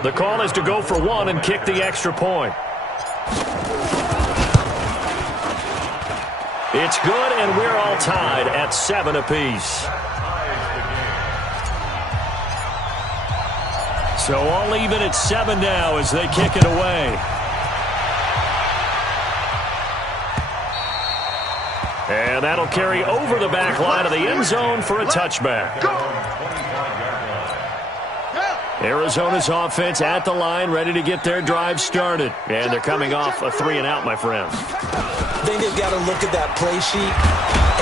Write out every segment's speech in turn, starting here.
The call is to go for one and kick the extra point. It's good, and we're all tied at 7 apiece. So all even at 7 now as they kick it away. And that'll carry over the back line of the end zone for a touchback. Arizona's offense at the line, ready to get their drive started. And they're coming off a 3-and-out, my friends. I think they've got to look at that play sheet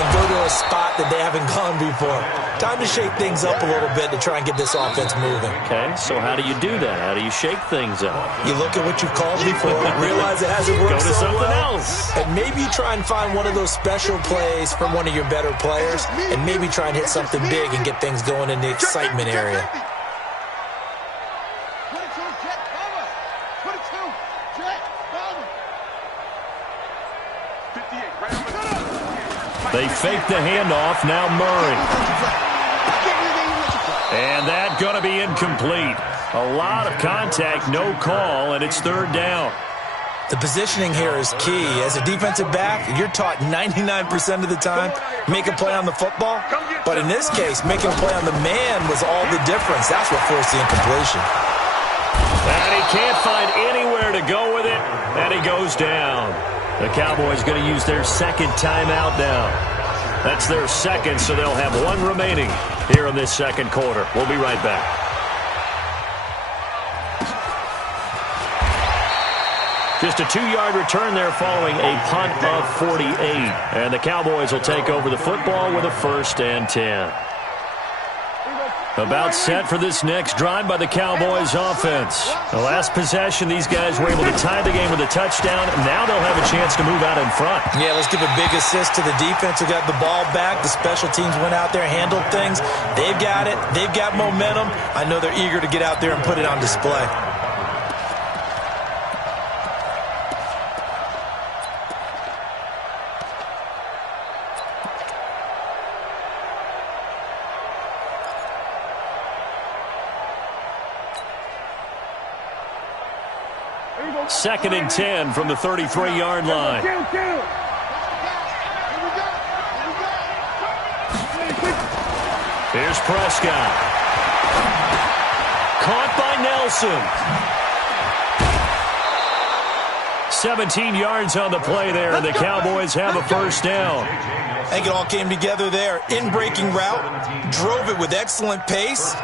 and go to a spot that they haven't gone before. Time to shake things up a little bit to try and get this offense moving. Okay, so how do you do that? How do you shake things up? You look at what you've called before, realize it hasn't worked so well. Go to something else. And maybe try and find one of those special plays from one of your better players, and maybe try and hit something big and get things going in the excitement area. They fake the handoff. Now Murray. And that's going to be incomplete. A lot of contact, no call, and it's 3rd down. The positioning here is key. As a defensive back, you're taught 99% of the time, make a play on the football. But in this case, making a play on the man was all the difference. That's what forced the incompletion. And he can't find anywhere to go with it, and he goes down. The Cowboys going to use their second timeout now. That's their second, so they'll have one remaining here in this second quarter. We'll be right back. Just a 2-yard return there following a punt of 48. And the Cowboys will take over the football with a 1st and 10. About set for this next drive by the Cowboys offense. The last possession, these guys were able to tie the game with a touchdown. Now they'll have a chance to move out in front. Yeah, let's give a big assist to the defense who got the ball back. The special teams went out there, handled things. They've got it. They've got momentum. I know they're eager to get out there and put it on display. Second and 10 from the 33-yard line. Here's Prescott. Caught by Nelson. 17 yards on the play there, and the Cowboys have a 1st down. I think it all came together there. In-breaking route, drove it with excellent pace.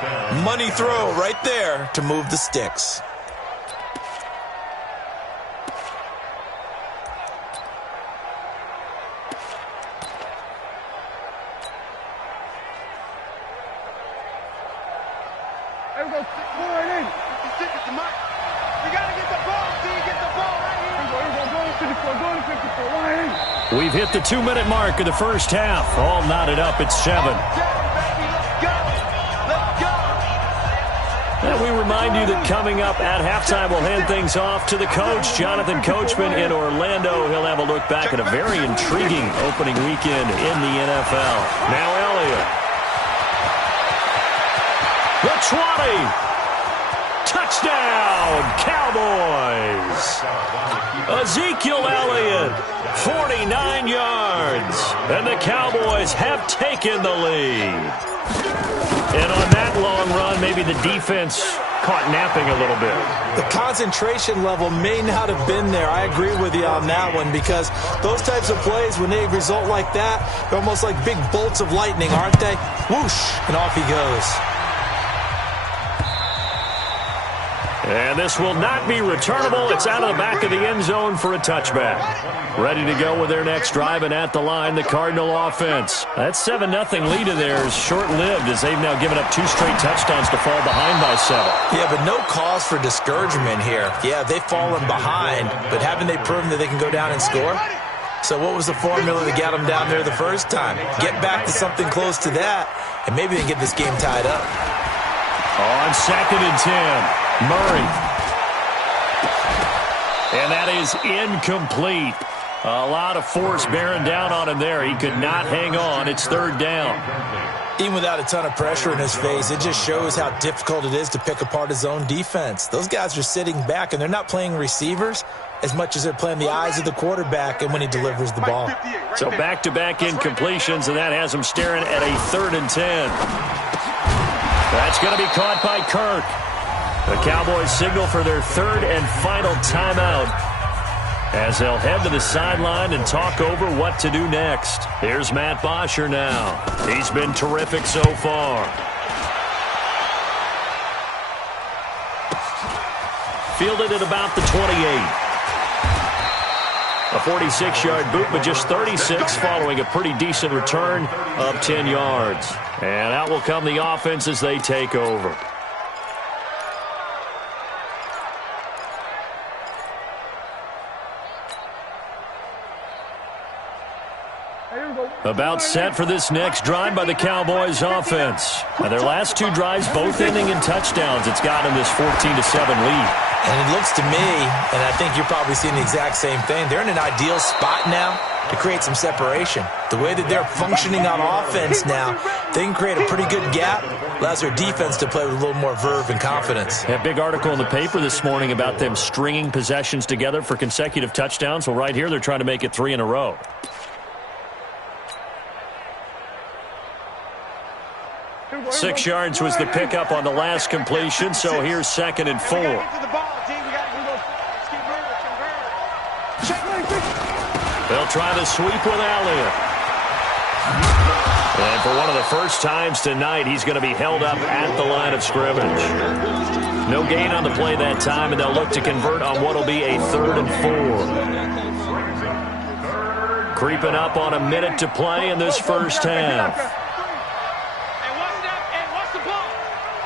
Money throw right there to move the sticks. We've hit the 2-minute mark of the first half. All knotted up at 7. And we remind you that coming up at halftime, we'll hand things off to the coach, Jonathan Coachman in Orlando. He'll have a look back at a very intriguing opening weekend in the NFL. Now Elliott. The 20. Touchdown, Cowboys. Ezekiel Elliott, 49 yards. And the Cowboys have taken the lead. And on that long run, maybe the defense caught napping a little bit. The concentration level may not have been there. I agree with you on that one, because those types of plays, when they result like that, they're almost like big bolts of lightning, aren't they? Whoosh, and off he goes. And this will not be returnable. It's out of the back of the end zone for a touchback. Ready to go with their next drive, and at the line, the Cardinal offense. That 7-0 lead in there is short-lived, as they've now given up 2 straight touchdowns to fall behind by 7. Yeah, but no cause for discouragement here. Yeah, they've fallen behind, but haven't they proven that they can go down and score? So what was the formula that got them down there the first time? Get back to something close to that, and maybe they can get this game tied up. On 2nd and 10. Murray. And that is incomplete. A lot of force bearing down on him there. He could not hang on. It's third down. Even without a ton of pressure in his face, it just shows how difficult it is to pick apart his own defense. Those guys are sitting back, and they're not playing receivers as much as they're playing the eyes of the quarterback and when he delivers the ball. So back-to-back incompletions, and that has him staring at a 3rd and 10. That's going to be caught by Kirk. The Cowboys signal for their 3rd and final timeout as they'll head to the sideline and talk over what to do next. Here's Matt Bosher now. He's been terrific so far. Fielded at about the 28. A 46-yard boot, but just 36 following a pretty decent return of 10 yards. And out will come the offense as they take over. About set for this next drive by the Cowboys offense. Now their last 2 drives both ending in touchdowns. It's gotten this 14-7 lead. And it looks to me, and I think you're probably seeing the exact same thing, they're in an ideal spot now to create some separation. The way that they're functioning on offense now, they can create a pretty good gap. Allows their defense to play with a little more verve and confidence. That big article in the paper this morning about them stringing possessions together for consecutive touchdowns. Well, right here they're trying to make it 3 in a row. Six yards was the pickup on the last completion, so here's 2nd and 4. They'll try the sweep with Elliott. And for one of the first times tonight, he's going to be held up at the line of scrimmage. No gain on the play that time, and they'll look to convert on what will be a 3rd and 4. Creeping up on a minute to play in this first half.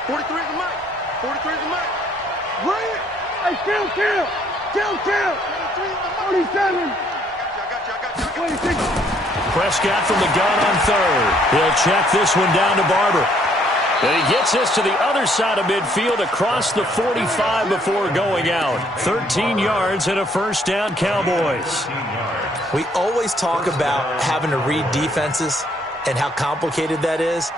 43 is the mic. 43 is the mic. Bring it. Hey, kill. 47. I got you. 26. Prescott from the gun on 3rd. He'll check this one down to Barber. And he gets this to the other side of midfield across the 45 before going out. 13 yards and a first down, Cowboys. We always talk about having to read defenses and how complicated that is.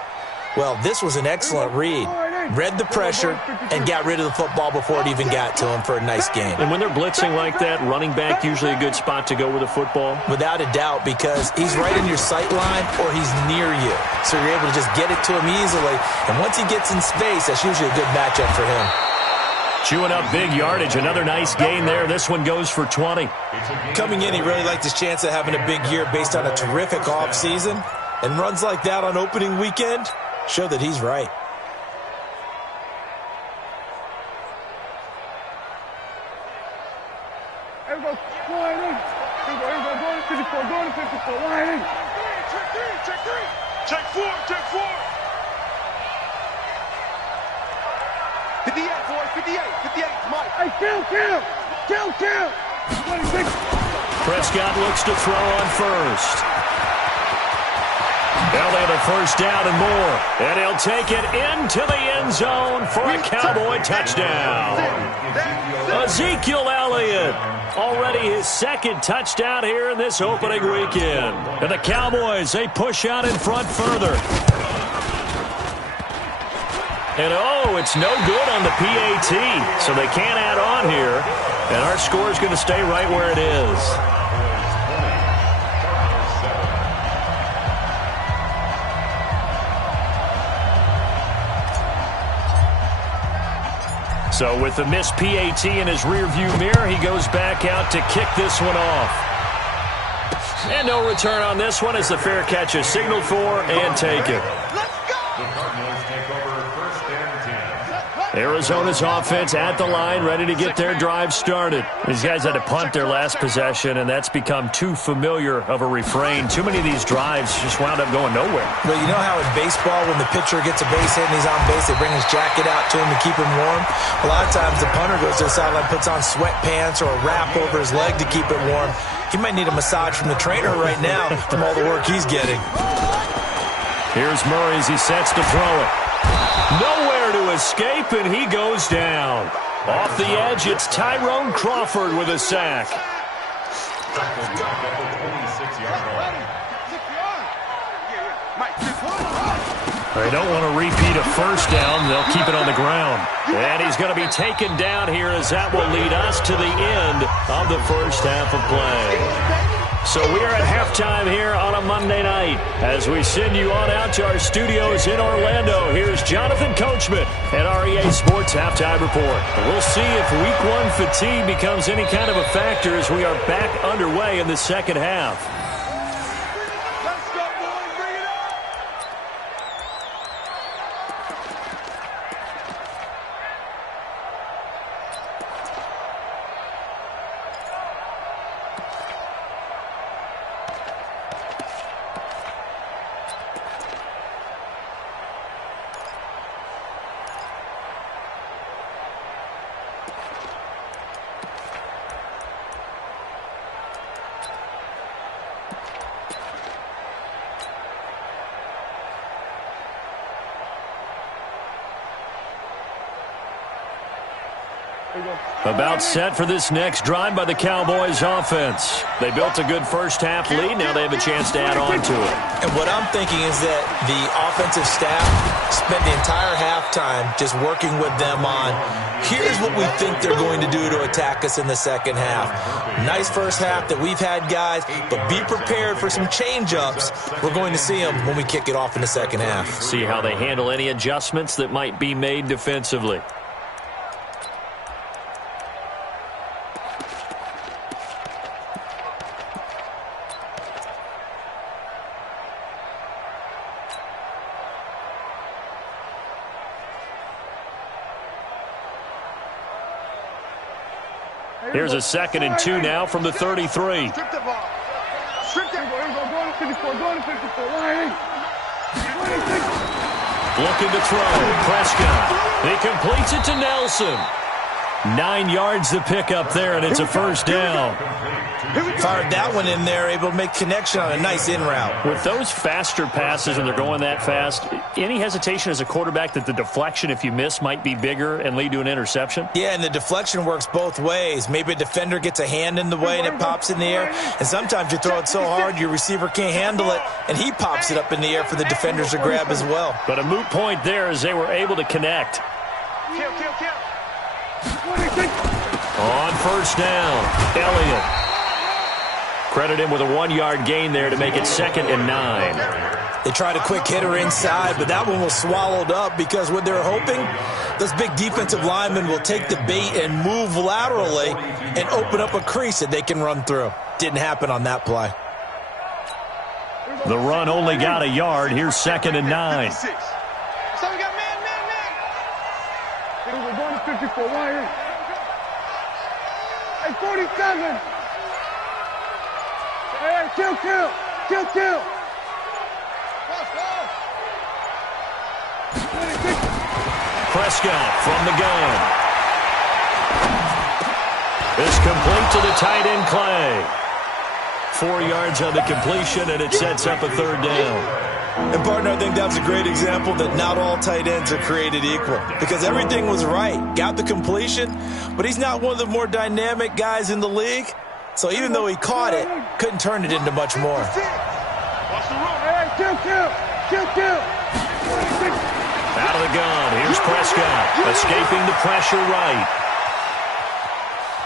Well, this was an excellent read. Read the pressure and got rid of the football before it even got to him for a nice game. And when they're blitzing like that, running back usually a good spot to go with the football? Without a doubt, because he's right in your sight line or he's near you. So you're able to just get it to him easily. And once he gets in space, that's usually a good matchup for him. Chewing up big yardage. Another nice gain there. This one goes for 20. Coming in, he really liked his chance of having a big year based on a terrific offseason. And runs like that on opening weekend show that he's right. Check four. 58, boys, 58, Mike. Hey, kill. 26. Prescott looks to throw on first. Elliott a first down and more. And he'll take it into the end zone for a Cowboy touchdown. Ezekiel Elliott, already his 2nd touchdown here in this opening weekend. And the Cowboys, they push out in front further. And it's no good on the PAT, so they can't add on here. And our score is going to stay right where it is. So with the missed PAT in his rearview mirror, he goes back out to kick this one off. And no return on this one as the fair catch is signaled for and taken. Arizona's offense at the line, ready to get their drive started. These guys had to punt their last possession, and that's become too familiar of a refrain. Too many of these drives just wound up going nowhere. Well, you know how in baseball, when the pitcher gets a base hit and he's on base, they bring his jacket out to him to keep him warm? A lot of times the punter goes to the sideline, puts on sweatpants or a wrap over his leg to keep it warm. He might need a massage from the trainer right now from all the work he's getting. Here's Murray as he sets to throw it. Nowhere to escape, and he goes down. Off the edge, it's Tyrone Crawford with a sack. They don't want to repeat a first down. They'll keep it on the ground. And he's going to be taken down here as that will lead us to the end of the first half of play. So we are at halftime here on a Monday night. As we send you on out to our studios in Orlando, here's Jonathan Coachman at our EA Sports Halftime Report. We'll see if Week 1 fatigue becomes any kind of a factor as we are back underway in the second half. About set for this next drive by the Cowboys offense. They built a good first half lead. Now they have a chance to add on to it. And what I'm thinking is that the offensive staff spent the entire halftime just working with them on, here's what we think they're going to do to attack us in the second half. Nice first half that we've had, guys, but be prepared for some change-ups. We're going to see them when we kick it off in the second half. See how they handle any adjustments that might be made defensively. Here's a 2nd and 2 now from the 33. Strip the ball. Strip that ball. Go to 54. Go to 54. Looking to throw. Prescott. He completes it to Nelson. 9 yards to pick up there, and it's a first down. Fired that one in there, able to make connection on a nice in route. With those faster passes and they're going that fast, any hesitation as a quarterback that the deflection, if you miss, might be bigger and lead to an interception? Yeah, and the deflection works both ways. Maybe a defender gets a hand in the way and it pops in the air, and sometimes you throw it so hard your receiver can't handle it, and he pops it up in the air for the defenders to grab as well. But a moot point there as they were able to connect. Kill. On first down, Elliott. Credit him with a 1-yard gain there to make it 2nd and 9. They tried a quick hitter inside, but that one was swallowed up because what they're hoping, those big defensive linemen will take the bait and move laterally and open up a crease that they can run through. Didn't happen on that play. The run only got a yard. Here's 2nd and 9. So we got man. We're going to 54. Wire. Hey, 47. Hey, kill. Prescott from the gun. Is complete to the tight end, Clay. 4 yards on the completion, and it sets up a 3rd down. And, partner, I think that was a great example that not all tight ends are created equal because everything was right. Got the completion, but he's not one of the more dynamic guys in the league. So even though he caught it, couldn't turn it into much more. Watch the room. Hey, kill. Out of the gun, here's Prescott, escaping the pressure right.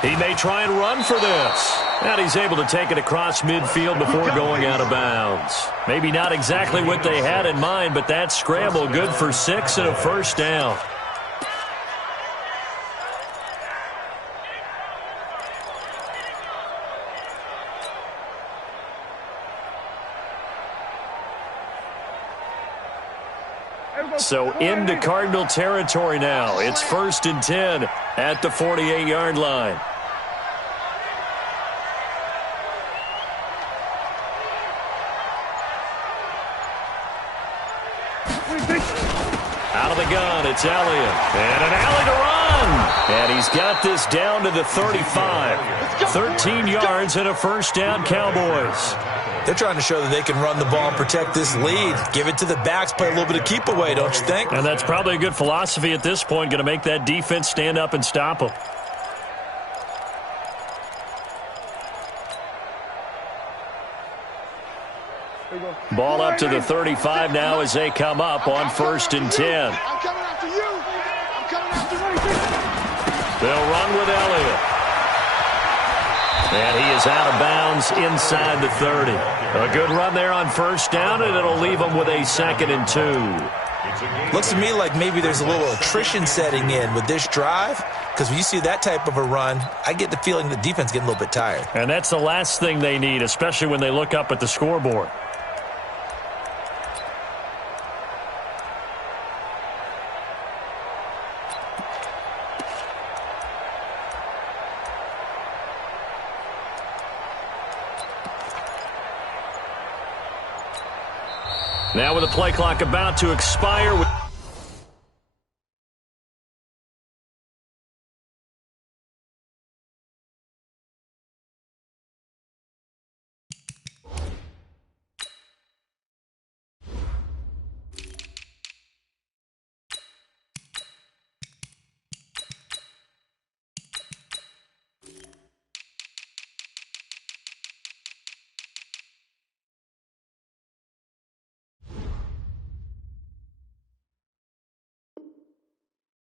He may try and run for this. And he's able to take it across midfield before going out of bounds. Maybe not exactly what they had in mind, but that scramble good for 6 and a first down. So into Cardinal territory now. It's 1st and 10 at the 48-yard line. Out of the gun, it's Elliott. And an alley to run. And he's got this down to the 35. 13 yards and a first down, Cowboys. They're trying to show that they can run the ball and protect this lead. Give it to the backs, play a little bit of keep away, don't you think? And that's probably a good philosophy at this point, going to make that defense stand up and stop them. Ball up to the 35 now as they come up on 1st and 10. I'm coming after you. I'm coming after you. They'll run with Elliott. And he is out of bounds inside the 30. A good run there on 1st down, and it'll leave them with a 2nd and 2. Looks to me like maybe there's a little attrition setting in with this drive, because when you see that type of a run, I get the feeling the defense getting a little bit tired. And that's the last thing they need, especially when they look up at the scoreboard. Now with the play clock about to expire.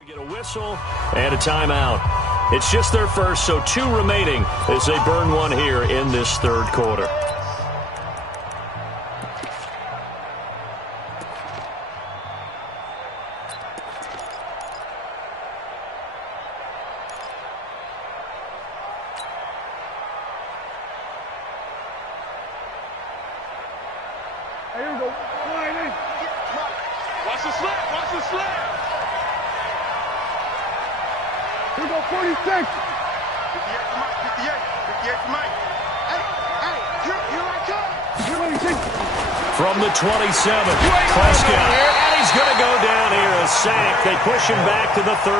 Get a whistle and a timeout. It's just their first, so 2 remaining as they burn one here in this 3rd quarter. Hey, here we go. Watch the slap. Watch the slap. Here we go, 46. 58 to Mike, 58 to Mike. Hey, here I come. From the 27, Prescott, and he's going to go down here, a sack. They push him back to the 34.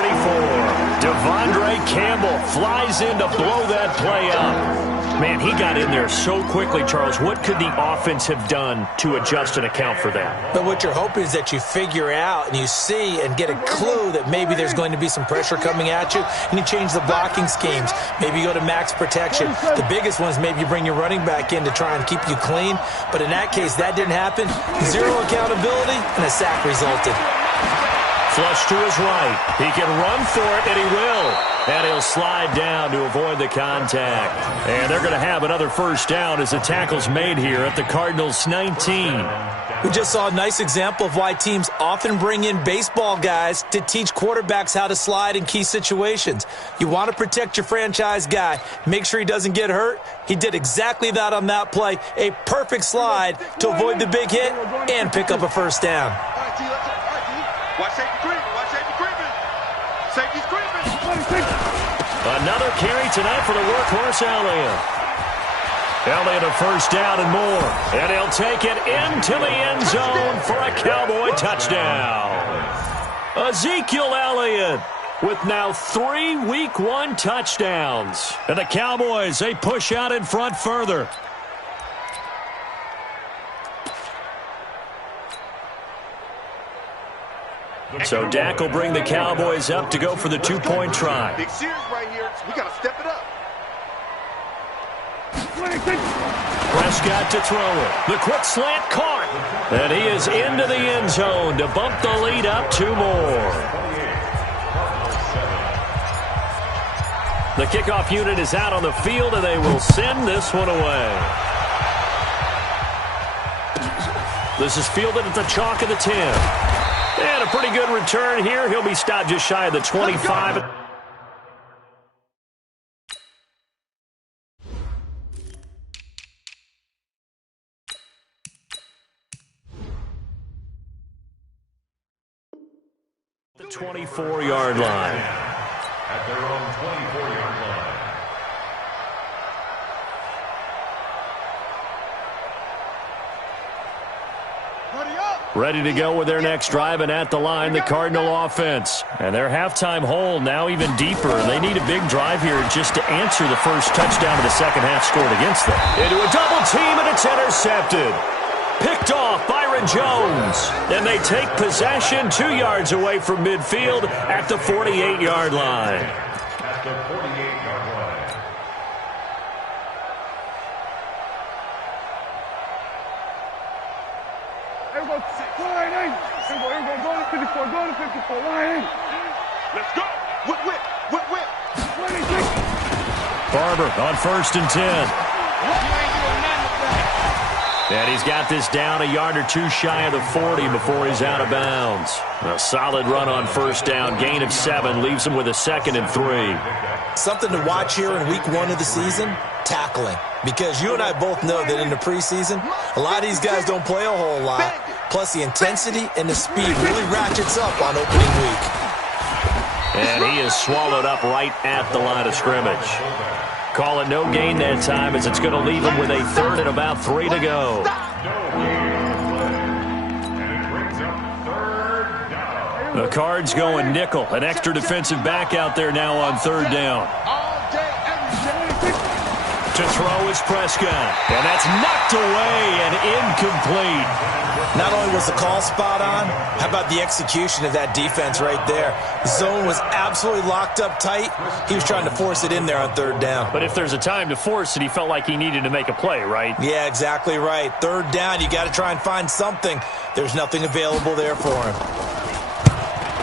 Devondre Campbell flies in to blow that play up. Man, he got in there so quickly, Charles. What could the offense have done to adjust and account for that? But what you're hoping is that you figure out and you see and get a clue that maybe there's going to be some pressure coming at you, and you change the blocking schemes. Maybe you go to max protection. The biggest one is maybe you bring your running back in to try and keep you clean. But in that case, that didn't happen. 0 accountability, and a sack resulted. Flush to his right. He can run for it, and he will. And he'll slide down to avoid the contact. And they're going to have another 1st down as the tackle's made here at the Cardinals' 19. We just saw a nice example of why teams often bring in baseball guys to teach quarterbacks how to slide in key situations. You want to protect your franchise guy. Make sure he doesn't get hurt. He did exactly that on that play. A perfect slide to avoid the big hit and pick up a 1st down. Watch safety creeping. Watch safety creeping. Safety's creeping. Another carry tonight for the workhorse Elliott. Elliott a 1st down and more. And he'll take it into the end zone for a Cowboy touchdown. Ezekiel Elliott with now 3 Week 1 touchdowns. And the Cowboys, they push out in front further. So Dak will bring the Cowboys up to go for the 2-point try. Big series right here. So we got to step it up. Prescott to throw it. The quick slant caught. And he is into the end zone to bump the lead up 2 more. The kickoff unit is out on the field, and they will send this one away. This is fielded at the chalk of the 10. And a pretty good return here. He'll be stopped just shy of the 25. The 24-yard line. At their own 24-yard line. Ready to go with their next drive, and at the line, the Cardinal offense. And their halftime hole now even deeper. They need a big drive here just to answer the first touchdown of the second half scored against them. Into a double team, and it's intercepted. Picked off Byron Jones. And they take possession 2 yards away from midfield at the 48-yard line. At the 48-yard line. 54, going to 54, line in. Let's go. Whip, whip, whip, whip. 26. Barber on 1st and 10. And he's got this down a yard or two shy of the 40 before he's out of bounds. A solid run on 1st down, gain of 7, leaves him with a 2nd and 3. Something to watch here in week 1 of the season, tackling. Because you and I both know that in the preseason, a lot of these guys don't play a whole lot. Plus the intensity and the speed really ratchets up on opening week. And he is swallowed up right at the line of scrimmage. Call it no gain that time as it's going to leave him with a 3rd and about 3 to go. The Cards going nickel. An extra defensive back out there now on 3rd down. To throw is Prescott. And that's knocked away and incomplete. Not only was the call spot on, how about the execution of that defense right there? The zone was absolutely locked up tight. He was trying to force it in there on 3rd down. But if there's a time to force it, he felt like he needed to make a play, right? Yeah, exactly right. 3rd down, you got to try and find something. There's nothing available there for him.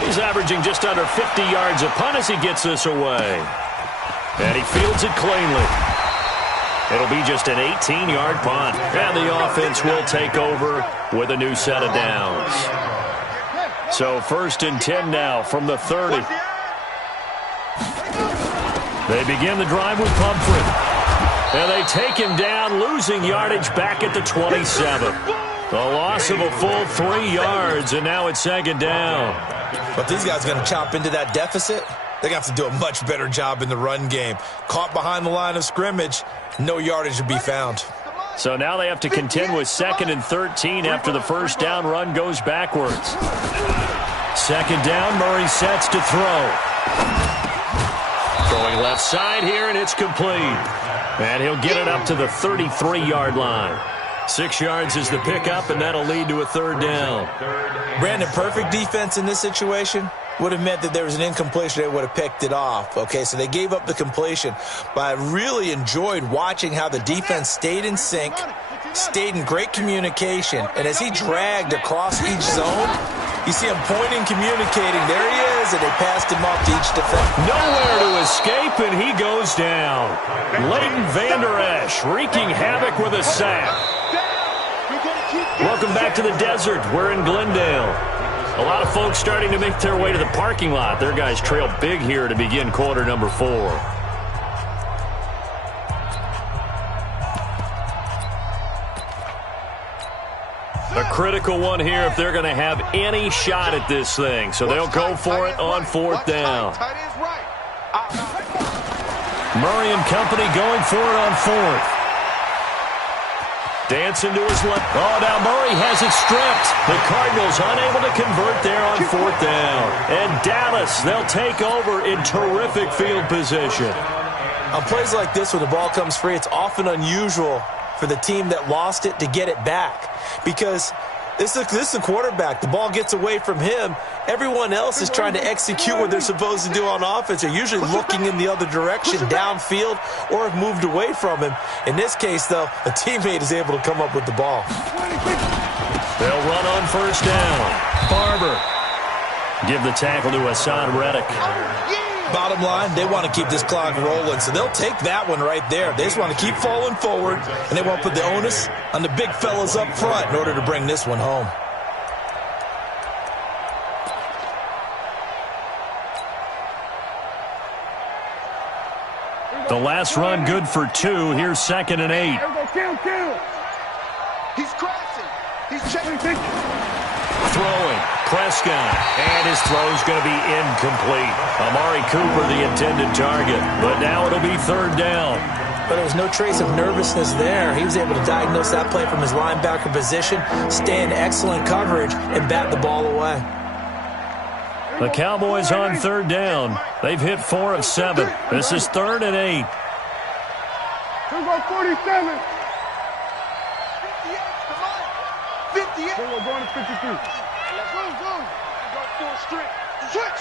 He's averaging just under 50 yards a punt as he gets this away. And he fields it cleanly. It'll be just an 18-yard punt. And the offense will take over with a new set of downs. So 1st and 10 now from the 30. They begin the drive with Pumphrey. And they take him down, losing yardage back at the 27. A loss of a full 3 yards, and now it's 2nd down. But these guys are going to chop into that deficit. They're going to have to do a much better job in the run game. Caught behind the line of scrimmage, no yardage to be found. So now they have to contend with 2nd and 13 after the 1st down run goes backwards. 2nd down, Murray sets to throw. Throwing left side here, and it's complete. And he'll get it up to the 33-yard line. 6 yards is the pickup, and that'll lead to a 3rd down. Brandon, perfect defense in this situation would have meant that there was an incompletion. They would have picked it off. Okay, so they gave up the completion. But I really enjoyed watching how the defense stayed in sync, stayed in great communication. And as he dragged across each zone, you see him pointing, communicating. There he is, and they passed him off to each defender. Nowhere to escape, and he goes down. Leighton Vander Esch wreaking havoc with a sack. Welcome back to the desert. We're in Glendale. A lot of folks starting to make their way to the parking lot. Their guys trail big here to begin quarter number 4. A critical one here if they're going to have any shot at this thing. So they'll go for it on 4th down. Murray and company going for it on 4th. Dancing to his left. Oh, now Murray has it stripped. The Cardinals unable to convert there on 4th down. And Dallas, they'll take over in terrific field position. On plays like this, when the ball comes free, it's often unusual for the team that lost it to get it back. Because this is a quarterback. The ball gets away from him. Everyone else is trying to execute what they're supposed to do on offense. They're usually looking in the other direction, downfield, or have moved away from him. In this case, though, a teammate is able to come up with the ball. They'll run on 1st down. Barber. Give the tackle to Hassan Reddick. Bottom line, they want to keep this clock rolling, so they'll take that one right there. They just want to keep falling forward, and they want to put the onus on the big fellas up front in order to bring this one home. The last run good for 2. Here's 2nd and 8. Kill. He's crashing. He's checking. Throwing. Prescott. And his throw's going to be incomplete. Amari Cooper, the intended target. But now it'll be 3rd down. But there was no trace of nervousness there. He was able to diagnose that play from his linebacker position, stay in excellent coverage, and bat the ball away. The Cowboys on 3rd down. They've hit 4 of 7. This is 3rd and 8. We'll go 47. 58. We're going to 53. Let's go. Go full straight. Switch.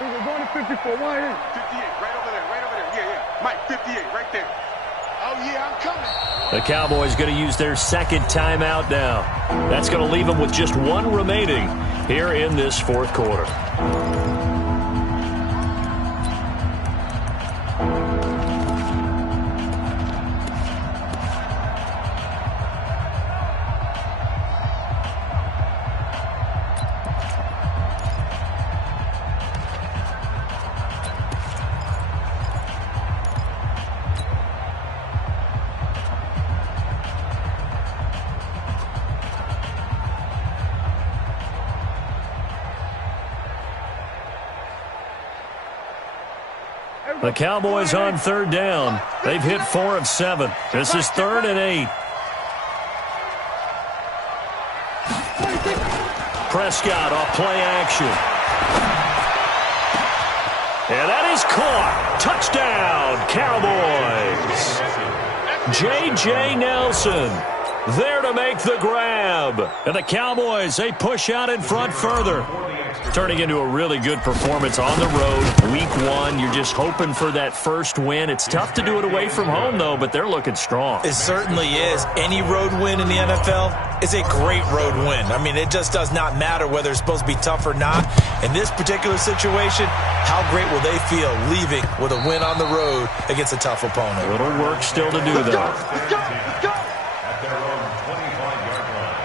We're going to 54. Why in? 58. Right over there. Yeah. Mike, 58. Right there. Oh, yeah, I'm coming. The Cowboys going to use their 2nd timeout now. That's going to leave them with just 1 remaining. here in this fourth quarter. The Cowboys on third down. They've hit 4 of 7. This is 3rd and 8. Prescott off play action. And that is caught. Touchdown, Cowboys. J.J. Nelson there to make the grab. And the Cowboys, they push out in front further. Turning into a really good performance on the road. Week 1, you're just hoping for that first win. It's tough to do it away from home, though, but they're looking strong. It certainly is. Any road win in the NFL is a great road win. I mean, it just does not matter whether it's supposed to be tough or not. In this particular situation, how great will they feel leaving with a win on the road against a tough opponent? A little work still to do, though. Let's go. At their own 25-yard line.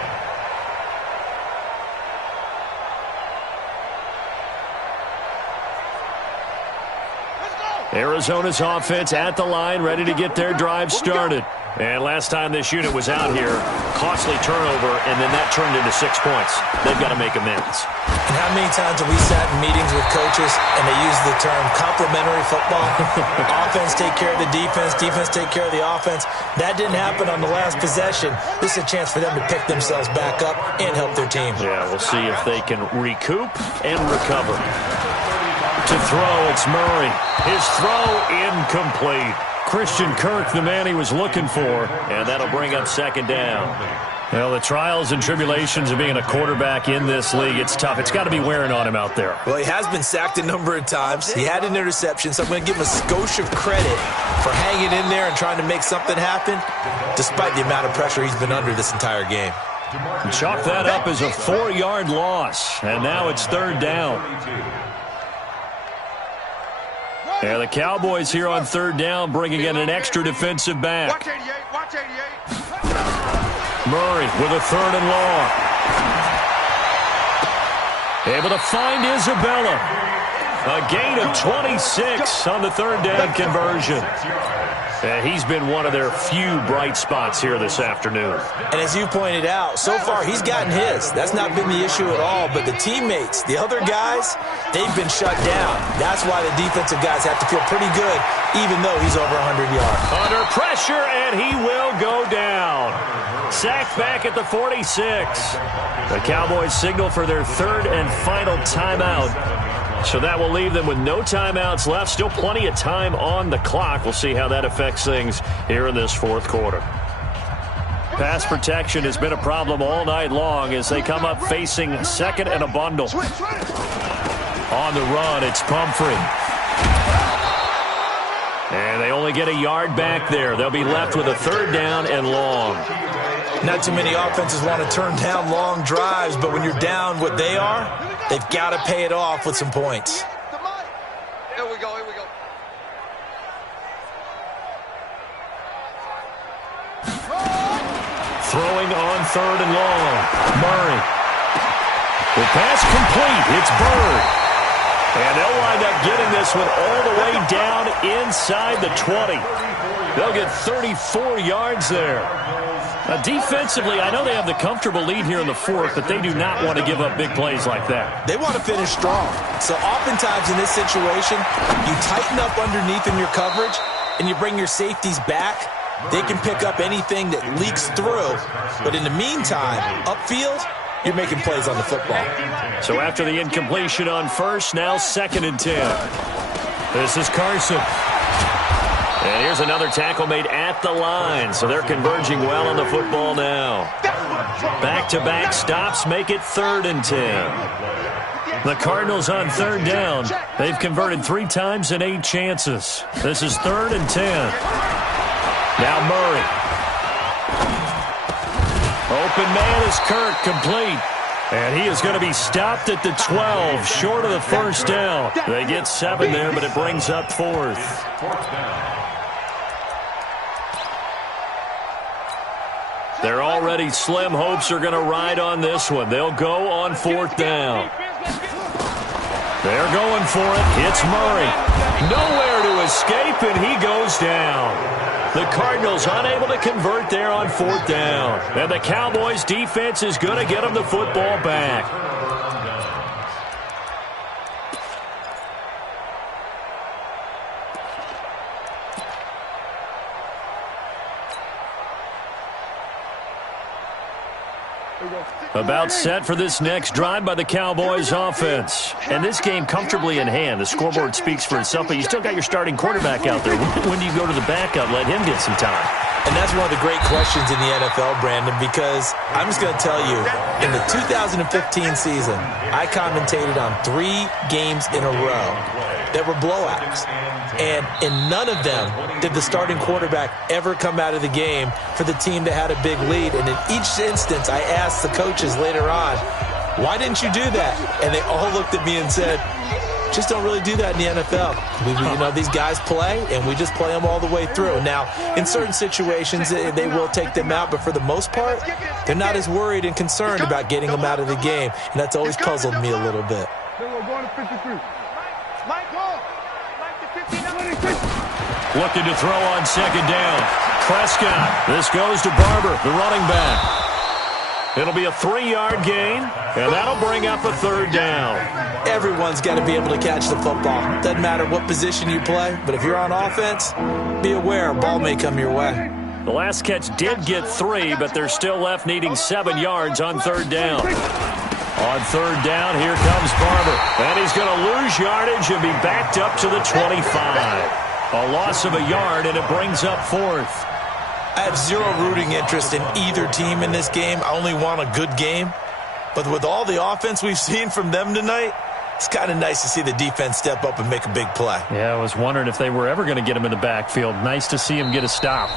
Arizona's offense at the line, ready to get their drive started. And last time this unit was out here, costly turnover, and then that turned into 6 points. They've got to make amends. And how many times have we sat in meetings with coaches and they use the term complementary football? Offense take care of the defense, defense take care of the offense. That didn't happen on the last possession. This is a chance for them to pick themselves back up and help their team. Yeah, we'll see if they can recoup and recover. To throw, it's Murray. His throw incomplete. Christian Kirk, the man he was looking for, and that'll bring up 2nd down. Well, the trials and tribulations of being a quarterback in this league, it's tough. It's got to be wearing on him out there. Well, he has been sacked a number of times. He had an interception, so I'm going to give him a skosh of credit for hanging in there and trying to make something happen, despite the amount of pressure he's been under this entire game. Chalk that up as a 4-yard loss, and now it's 3rd down. And the Cowboys here on 3rd down, bringing in an extra defensive back. Watch 88, watch 88. Murray with a 3rd and long. Able to find Isabella. A gain of 26 on the 3rd down conversion. And he's been one of their few bright spots here this afternoon. And as you pointed out, so far he's gotten his. That's not been the issue at all. But the teammates, the other guys, they've been shut down. That's why the defensive guys have to feel pretty good, even though he's over 100 yards. Under pressure, and he will go down. Sacked back at the 46. The Cowboys signal for their 3rd and final timeout. So that will leave them with no timeouts left. Still plenty of time on the clock. We'll see how that affects things here in this 4th quarter. Pass protection has been a problem all night long as they come up facing 2nd and a bundle. On the run, it's Pumphrey. And they only get a yard back there. They'll be left with a 3rd down and long. Not too many offenses want to turn down long drives, but when you're down what they are, they've got to pay it off with some points. Here we go, here we go. Throwing on 3rd and long. Murray. The pass complete. It's Bird. And they'll wind up getting this one all the way down inside the 20. They'll get 34 yards there. Defensively, I know they have the comfortable lead here in the 4th, but they do not want to give up big plays like that. They want to finish strong. So oftentimes in this situation, you tighten up underneath in your coverage, and you bring your safeties back. They can pick up anything that leaks through. But in the meantime, upfield, you're making plays on the football. So after the incompletion on 1st, now 2nd and 10. This is Carson. And here's another tackle made at the line. So they're converging well on the football now. Back-to-back stops make it 3rd and 10. The Cardinals on 3rd down. They've converted 3 times in 8 chances. This is 3rd and 10. Now Murray. Open man is Kirk, complete. And he is going to be stopped at the 12, short of the first down. They get 7 there, but it brings up 4th. Their already slim hopes are going to ride on this one. They'll go on 4th down. They're going for it. It's Murray. Nowhere to escape, and he goes down. The Cardinals unable to convert there on 4th down. And the Cowboys defense is going to get them the football back. About set for this next drive by the Cowboys offense. And this game comfortably in hand. The scoreboard speaks for itself, but you still got your starting quarterback out there. When do you go to the backup, let him get some time? And that's one of the great questions in the NFL, Brandon, because I'm just going to tell you, in the 2015 season, I commentated on 3 games in a row that were blowouts. And in none of them did the starting quarterback ever come out of the game for the team that had a big lead. And in each instance, I asked the coaches later on, why didn't you do that? And they all looked at me and said, just don't really do that in the NFL. You know, these guys play, and we just play them all the way through. Now, in certain situations, they will take them out, but for the most part, they're not as worried and concerned about getting them out of the game. And that's always puzzled me a little bit. Looking to throw on 2nd down. Prescott. This goes to Barber, the running back. It'll be a 3-yard gain, and that'll bring up a 3rd down. Everyone's got to be able to catch the football. Doesn't matter what position you play, but if you're on offense, be aware a ball may come your way. The last catch did get 3, but they're still left needing 7 yards on 3rd down. On 3rd down, here comes Barber. And he's going to lose yardage and be backed up to the 25. A loss of a yard, and it brings up 4th. I have zero rooting interest in either team in this game. I only want a good game. But with all the offense we've seen from them tonight, it's kind of nice to see the defense step up and make a big play. Yeah, I was wondering if they were ever going to get him in the backfield. Nice to see him get a stop.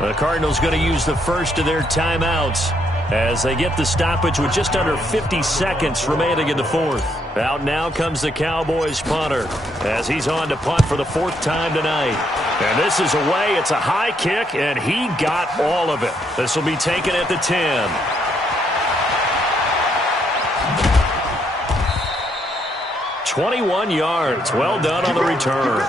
The Cardinals going to use the first of their timeouts as they get the stoppage with just under 50 seconds remaining in the 4th. Out now comes the Cowboys punter as he's on to punt for the 4th time tonight. And this is away. It's a high kick, and he got all of it. This will be taken at the 10. "21 yards. Well done on the return.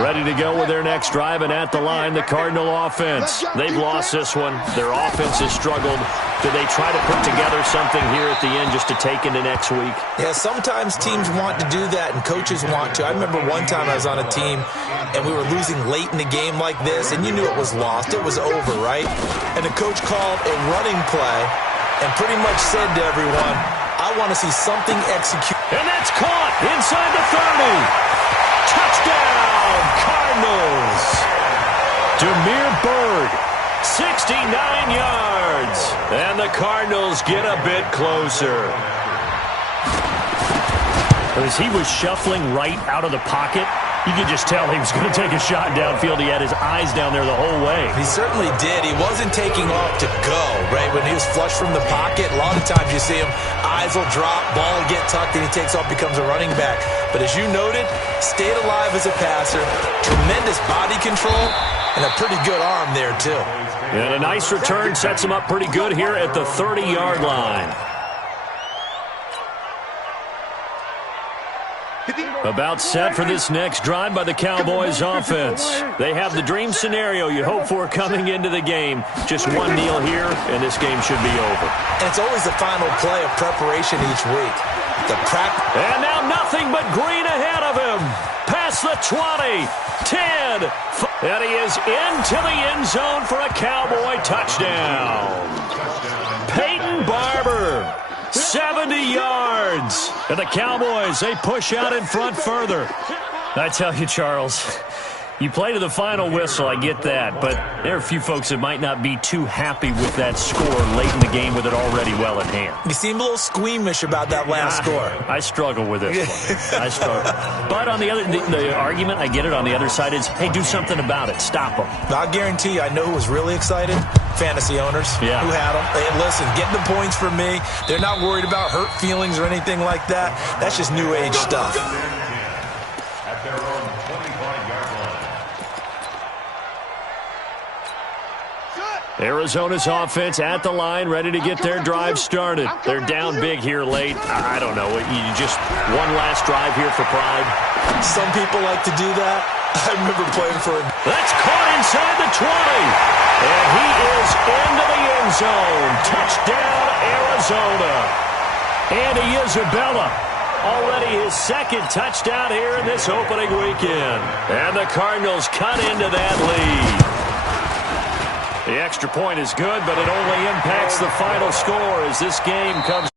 Ready to go with their next drive, and at the line, the Cardinal offense. They've lost this one. Their offense has struggled. Do they try to put together something here at the end just to take into next week? Yeah, sometimes teams want to do that, and coaches want to. I remember one time I was on a team, and we were losing late in the game like this, and you knew it was lost. It was over, right? And the coach called a running play and pretty much said to everyone, I want to see something executed. And that's caught inside the 30. Touchdown, Cardinals. Demir Bird, 69 yards. And the Cardinals get a bit closer. As he was shuffling right out of the pocket, you could just tell he was going to take a shot downfield. He had his eyes down there the whole way. He certainly did. He wasn't taking off to go, right? When he was flush from the pocket, a lot of times you see him, eyes will drop, ball will get tucked, and he takes off, becomes a running back. But as you noted, stayed alive as a passer, tremendous body control, and a pretty good arm there, too. And a nice return sets him up pretty good here at the 30-yard line. About set for this next drive by the Cowboys offense. They have the dream scenario you hope for coming into the game. Just one kneel here, and this game should be over. And it's always the final play of preparation each week. And now nothing but green ahead of him. Past the 20, 10, and he is into the end zone for a Cowboy touchdown. Peyton Barber. 70 yards. And the Cowboys, they push out in front further. I tell you, Charles, You play to the final whistle, I get that, but there are a few folks that might not be too happy with that score late in the game with it already well at hand. You seem a little squeamish about that last score. I struggle with this one. I struggle. But on the other, the argument, I get it, on the other side is, hey, do something about it. Stop them. I'll guarantee you, I know who was really excited. Fantasy owners who had them. Hey, listen, getting the points from me. They're not worried about hurt feelings or anything like that. That's just new age stuff. At their own 25-yard line. Arizona's offense at the line, ready to get their drive started. They're down big here late. I don't know. You just one last drive here for pride. Some people like to do that. I remember playing for him. That's caught inside the 20. And he is into the end zone. Touchdown, Arizona. Andy Isabella, already his second touchdown here in this opening weekend. And the Cardinals cut into that lead. The extra point is good, but it only impacts the final score as this game comes